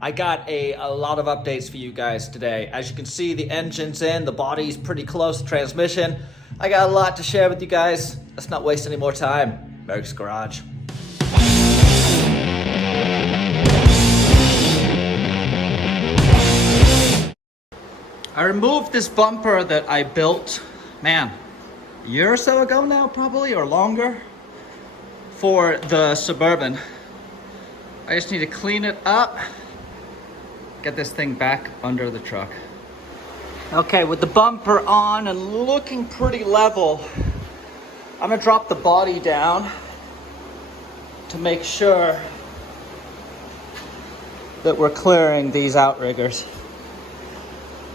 I got a lot of updates for you guys today. As you can see, the engine's in, the body's pretty close to transmission. I got a lot to share with you guys. Let's not waste any more time. Merricks Garage. I removed this bumper that I built, a year or so ago now, probably, or longer, for the Suburban. I just need to clean it up, get this thing back under the truck. Okay, with the bumper on and looking pretty level, I'm gonna drop the body down to make sure that we're clearing these outriggers.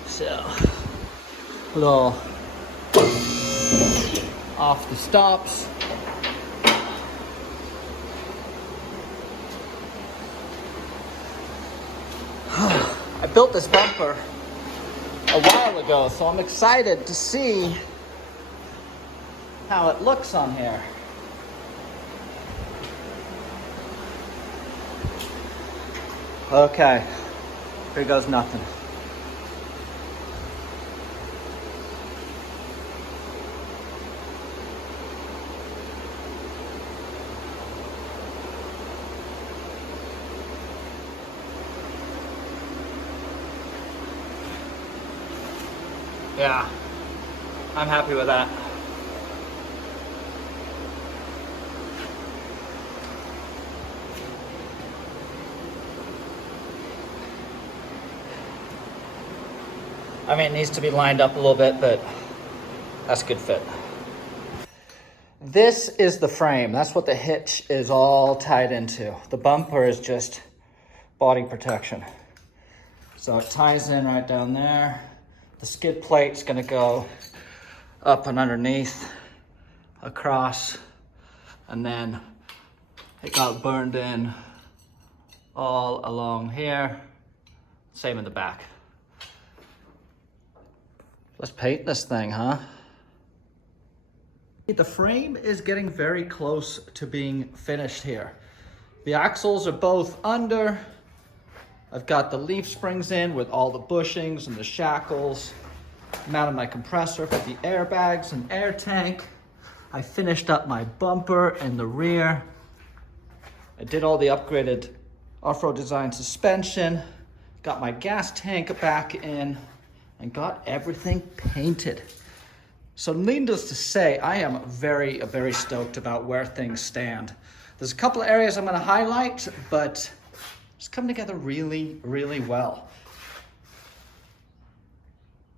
So, a little off the stops. I built this bumper a while ago, so I'm excited to see how it looks on here. Okay, here goes nothing. Yeah, I'm happy with that. I mean, it needs to be lined up a little bit, but that's a good fit. This is the frame. That's what the hitch is all tied into. The bumper is just body protection. So it ties in right down there. The skid plate's gonna go up and underneath, across, and then it got burned in all along here. Same in the back. Let's paint this thing, huh? The frame is getting very close to being finished here. The axles are both under. I've got the leaf springs in with all the bushings and the shackles. Mounted my compressor for the airbags and air tank. I finished up my bumper in the rear. I did all the upgraded off-road design suspension. Got my gas tank back in and got everything painted. So needless to say, I am very stoked about where things stand. There's a couple of areas I'm gonna highlight, but it's come together really well.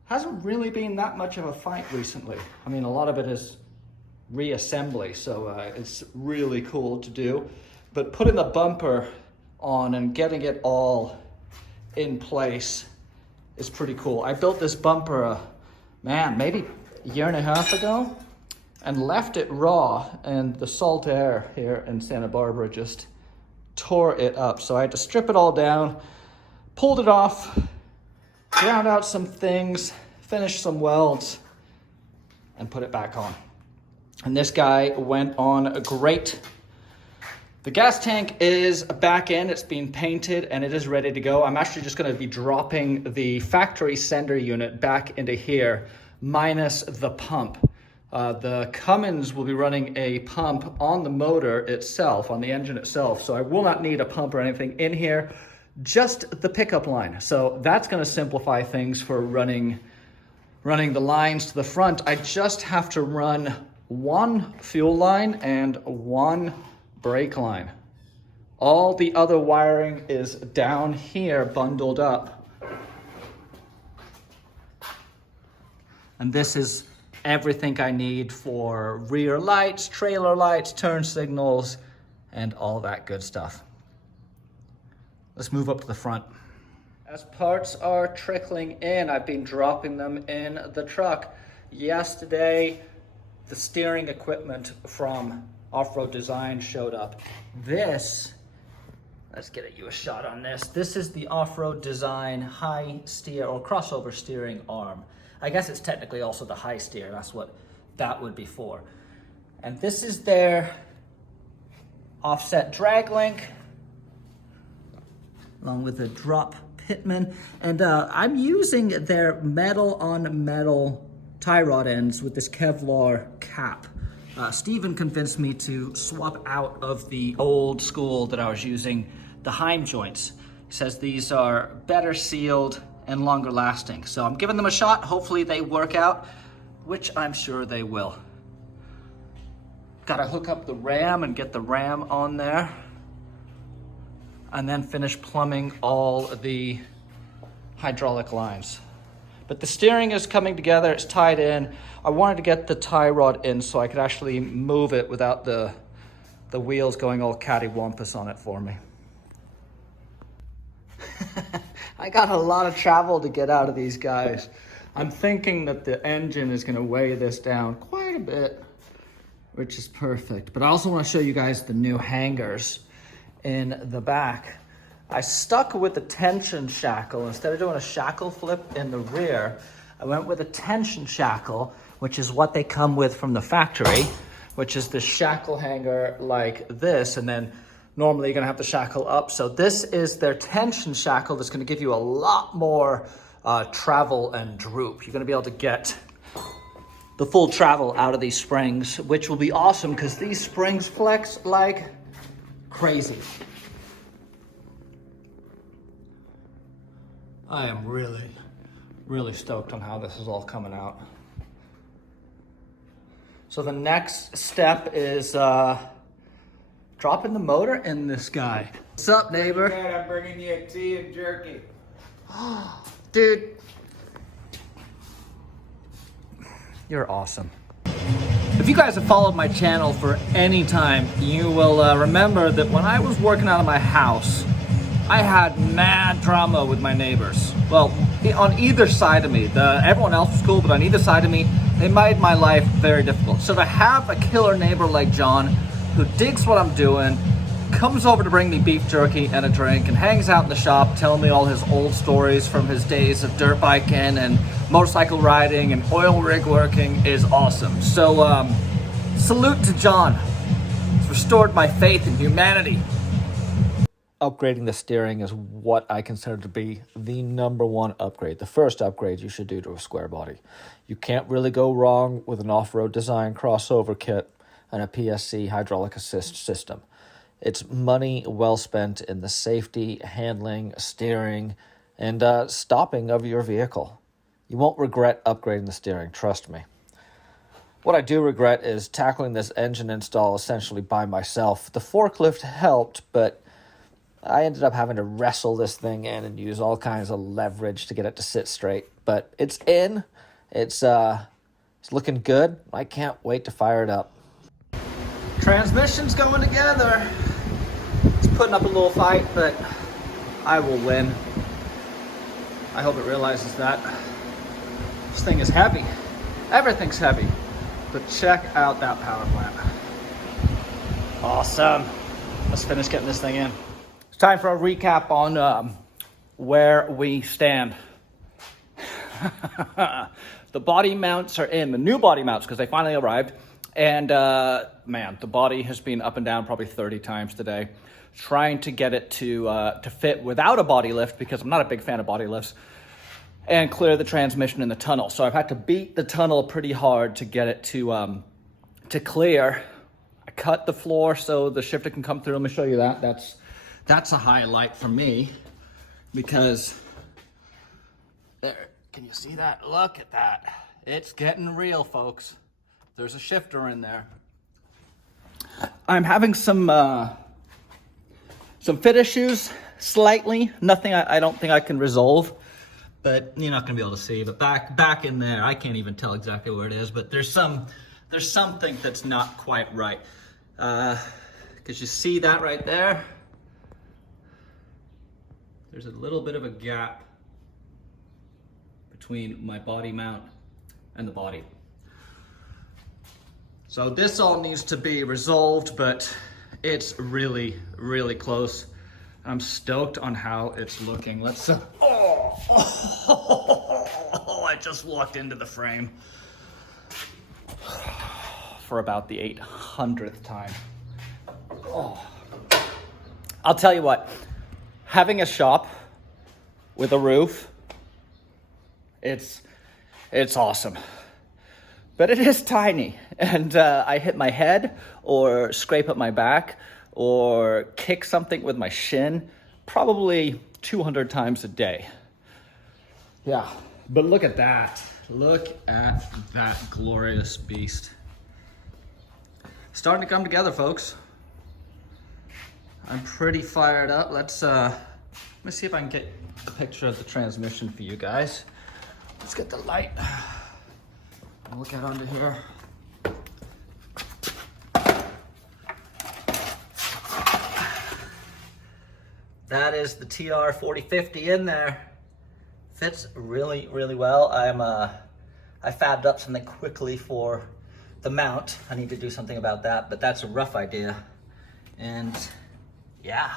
Hasn't really been that much of a fight recently. I mean, a lot of it is reassembly, so it's really cool to do. But putting the bumper on and getting it all in place is pretty cool. I built this bumper, maybe a year and a half ago, and left it raw, and the salt air here in Santa Barbara just tore it up. So I had to strip it all down, pulled it off, ground out some things, finished some welds, and put it back on. And this guy went on great. The gas tank is back in, it's been painted, and it is ready to go. I'm actually just gonna be dropping the factory sender unit back into here, minus the pump. The Cummins will be running a pump on the motor itself, on the engine itself, so I will not need a pump or anything in here, just the pickup line. So that's gonna simplify things for running the lines to the front. I just have to run one fuel line and one brake line. All the other wiring is down here bundled up. And this is everything I need for rear lights, trailer lights, turn signals, and all that good stuff. Let's move up to the front. As parts are trickling in, I've been dropping them in the truck. Yesterday, the steering equipment from Off-Road Design showed up. Let's get you a shot on this. This is the Off-Road Design high steer or crossover steering arm. I guess it's technically also the high steer. That's what that would be for. And this is their offset drag link. along with a drop pitman. And I'm using their metal on metal tie rod ends with this Kevlar cap. Steven convinced me to swap out of the old school that I was using, the Heim joints. He says these are better sealed and longer lasting. So I'm giving them a shot. Hopefully they work out, which I'm sure they will. Gotta hook up the ram and get the ram on there, and then finish plumbing all the hydraulic lines. But the steering is coming together, it's tied in. I wanted to get the tie rod in so I could actually move it without the wheels going all cattywampus on it for me. I got a lot of travel to get out of these guys. I'm thinking that the engine is gonna weigh this down quite a bit, which is perfect. But I also wanna show you guys the new hangers in the back. I stuck with the tension shackle. Instead of doing a shackle flip in the rear, I went with a tension shackle, which is what they come with from the factory, which is the shackle hanger like this. And then normally you're gonna have the shackle up. So this is their tension shackle that's gonna give you a lot more travel and droop. You're gonna be able to get the full travel out of these springs, which will be awesome because these springs flex like crazy. I am really stoked on how this is all coming out. So the next step is dropping the motor in this guy. What's up, neighbor? Dad, I'm bringing you a tea and jerky. Dude, you're awesome. If you guys have followed my channel for any time, you will remember that when I was working out of my house, I had mad drama with my neighbors. Well, on either side of me. Everyone else was cool, but on either side of me, they made my life very difficult. So to have a killer neighbor like John, who digs what I'm doing, comes over to bring me beef jerky and a drink, and hangs out in the shop telling me all his old stories from his days of dirt biking and motorcycle riding and oil rig working is awesome. So salute to John. It's restored my faith in humanity. Upgrading the steering is what I consider to be the #1 upgrade. The first upgrade you should do to a square body. You can't really go wrong with an off-road design crossover kit and a PSC hydraulic assist system. It's money well spent in the safety, handling, steering, and stopping of your vehicle. You won't regret upgrading the steering, trust me. What I do regret is tackling this engine install essentially by myself. The forklift helped, but I ended up having to wrestle this thing in and use all kinds of leverage to get it to sit straight. But it's in. It's looking good. I can't wait to fire it up. Transmission's going together. It's putting up a little fight, but I will win. I hope it realizes that. This thing is heavy. Everything's heavy. But check out that power plant. Awesome. Let's finish getting this thing in. It's time for a recap on where we stand. The body mounts are in, the new body mounts, because they finally arrived. And man, the body has been up and down probably 30 times today. Trying to get it to fit without a body lift, because I'm not a big fan of body lifts, and clear the transmission in the tunnel. So I've had to beat the tunnel pretty hard to get it to clear. I cut the floor so the shifter can come through. Let me show you that. That's a highlight for me, because there, can you see that? Look at that. It's getting real, folks. There's a shifter in there. I'm having some fit issues, slightly. Nothing I don't think I can resolve, but you're not gonna be able to see. But back in there, I can't even tell exactly where it is, but there's something that's not quite right. Because you see that right there? There's a little bit of a gap between my body mount and the body. So this all needs to be resolved, but it's really, really close. I'm stoked on how it's looking. Let's, I just walked into the frame for about the 800th time. Oh. I'll tell you what, having a shop with a roof, it's awesome. But it is tiny, and I hit my head or scrape up my back or kick something with my shin probably 200 times a day. Yeah, but look at that. Look at that glorious beast. Starting to come together, folks. I'm pretty fired up. Let me see if I can get a picture of the transmission for you guys. Let's get the light. I'll look out under here. That is the TR 4050 in there. Fits really, really well. I fabbed up something quickly for the mount. I need to do something about that, but that's a rough idea. And yeah,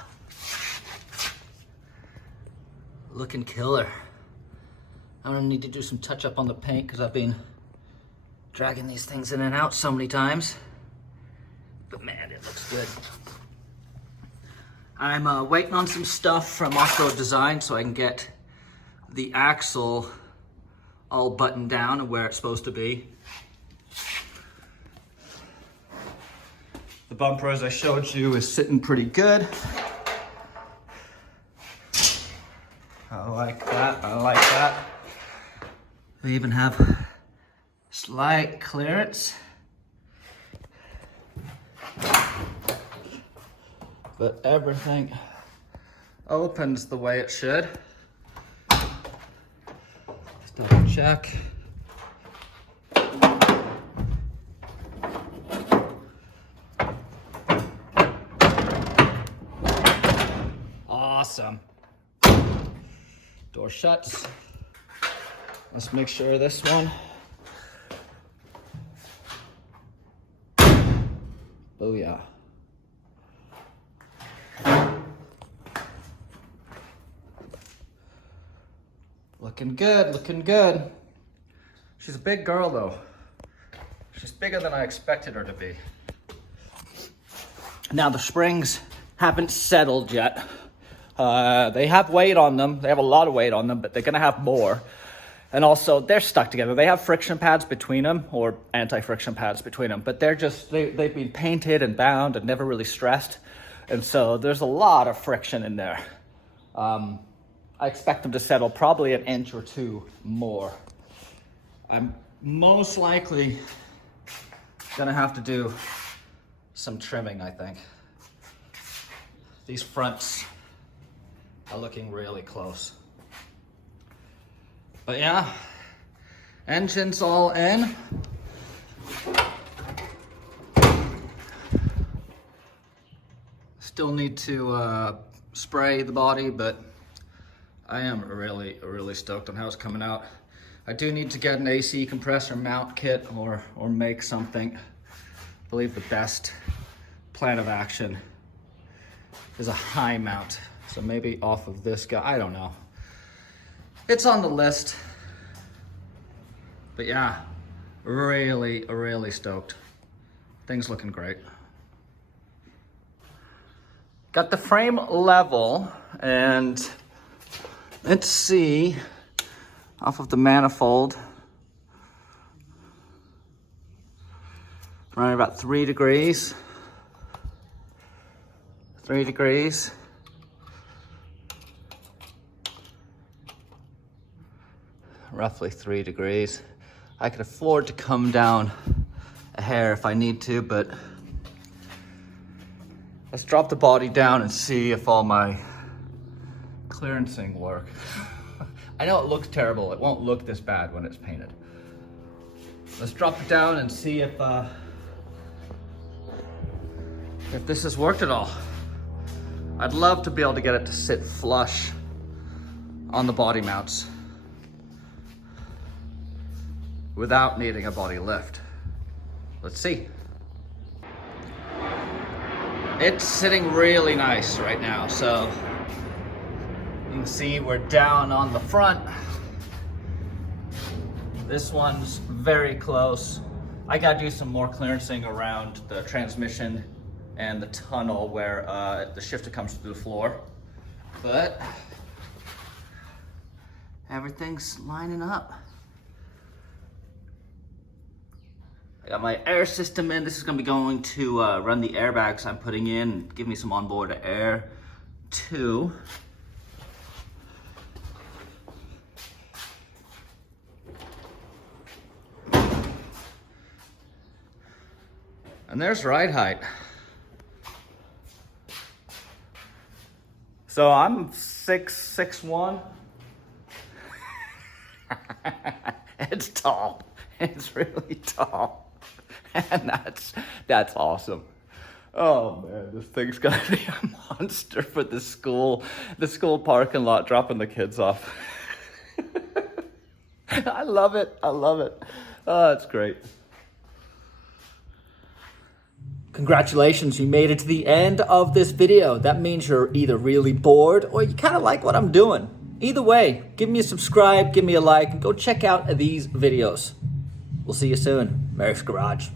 looking killer. I'm gonna need to do some touch up on the paint because I've been dragging these things in and out so many times. But man, it looks good. I'm waiting on some stuff from Off-Road Design so I can get the axle all buttoned down and where it's supposed to be. The bumper, as I showed you, is sitting pretty good. I like that, I like that. We even have slight clearance. But everything opens the way it should. Just double check. Awesome. Door shuts. Let's make sure this one. Booyah. Looking good, looking good. She's a big girl though. She's bigger than I expected her to be. Now the springs haven't settled yet. They have weight on them. They have a lot of weight on them, but they're gonna have more. And also they're stuck together. They have friction pads between them or anti-friction pads between them, but they've been painted and bound and never really stressed. And so there's a lot of friction in there. I expect them to settle probably an inch or two more. I'm most likely gonna have to do some trimming, I think. These fronts are looking really close. But yeah, engine's all in. Still need to spray the body, but I am really stoked on how it's coming out. I do need to get an AC compressor mount kit or make something. I believe the best plan of action is a high mount. So maybe off of this guy, I don't know. It's on the list. But yeah, really stoked. Things looking great. Got the frame level, and let's see, off of the manifold, running about 3 degrees. 3 degrees. Roughly 3 degrees. I could afford to come down a hair if I need to, but let's drop the body down and see if all my clearancing work. I know it looks terrible. It won't look this bad when it's painted. Let's drop it down and see if this has worked at all. I'd love to be able to get it to sit flush on the body mounts without needing a body lift. Let's see. It's sitting really nice right now, so you can see we're down on the front. This one's very close. I gotta do some more clearancing around the transmission and the tunnel where the shifter comes through the floor. but everything's lining up. I got my air system in. This is gonna be going to run the airbags I'm putting in, give me some onboard air too. And there's ride height. So I'm 6'1". It's tall. It's really tall. And that's awesome. Oh man, this thing's gonna be a monster for the school parking lot, dropping the kids off. I love it. I love it. Oh, it's great. Congratulations, you made it to the end of this video. That means you're either really bored or you kind of like what I'm doing. Either way, give me a subscribe, give me a like, and go check out these videos. We'll see you soon. Merricks Garage.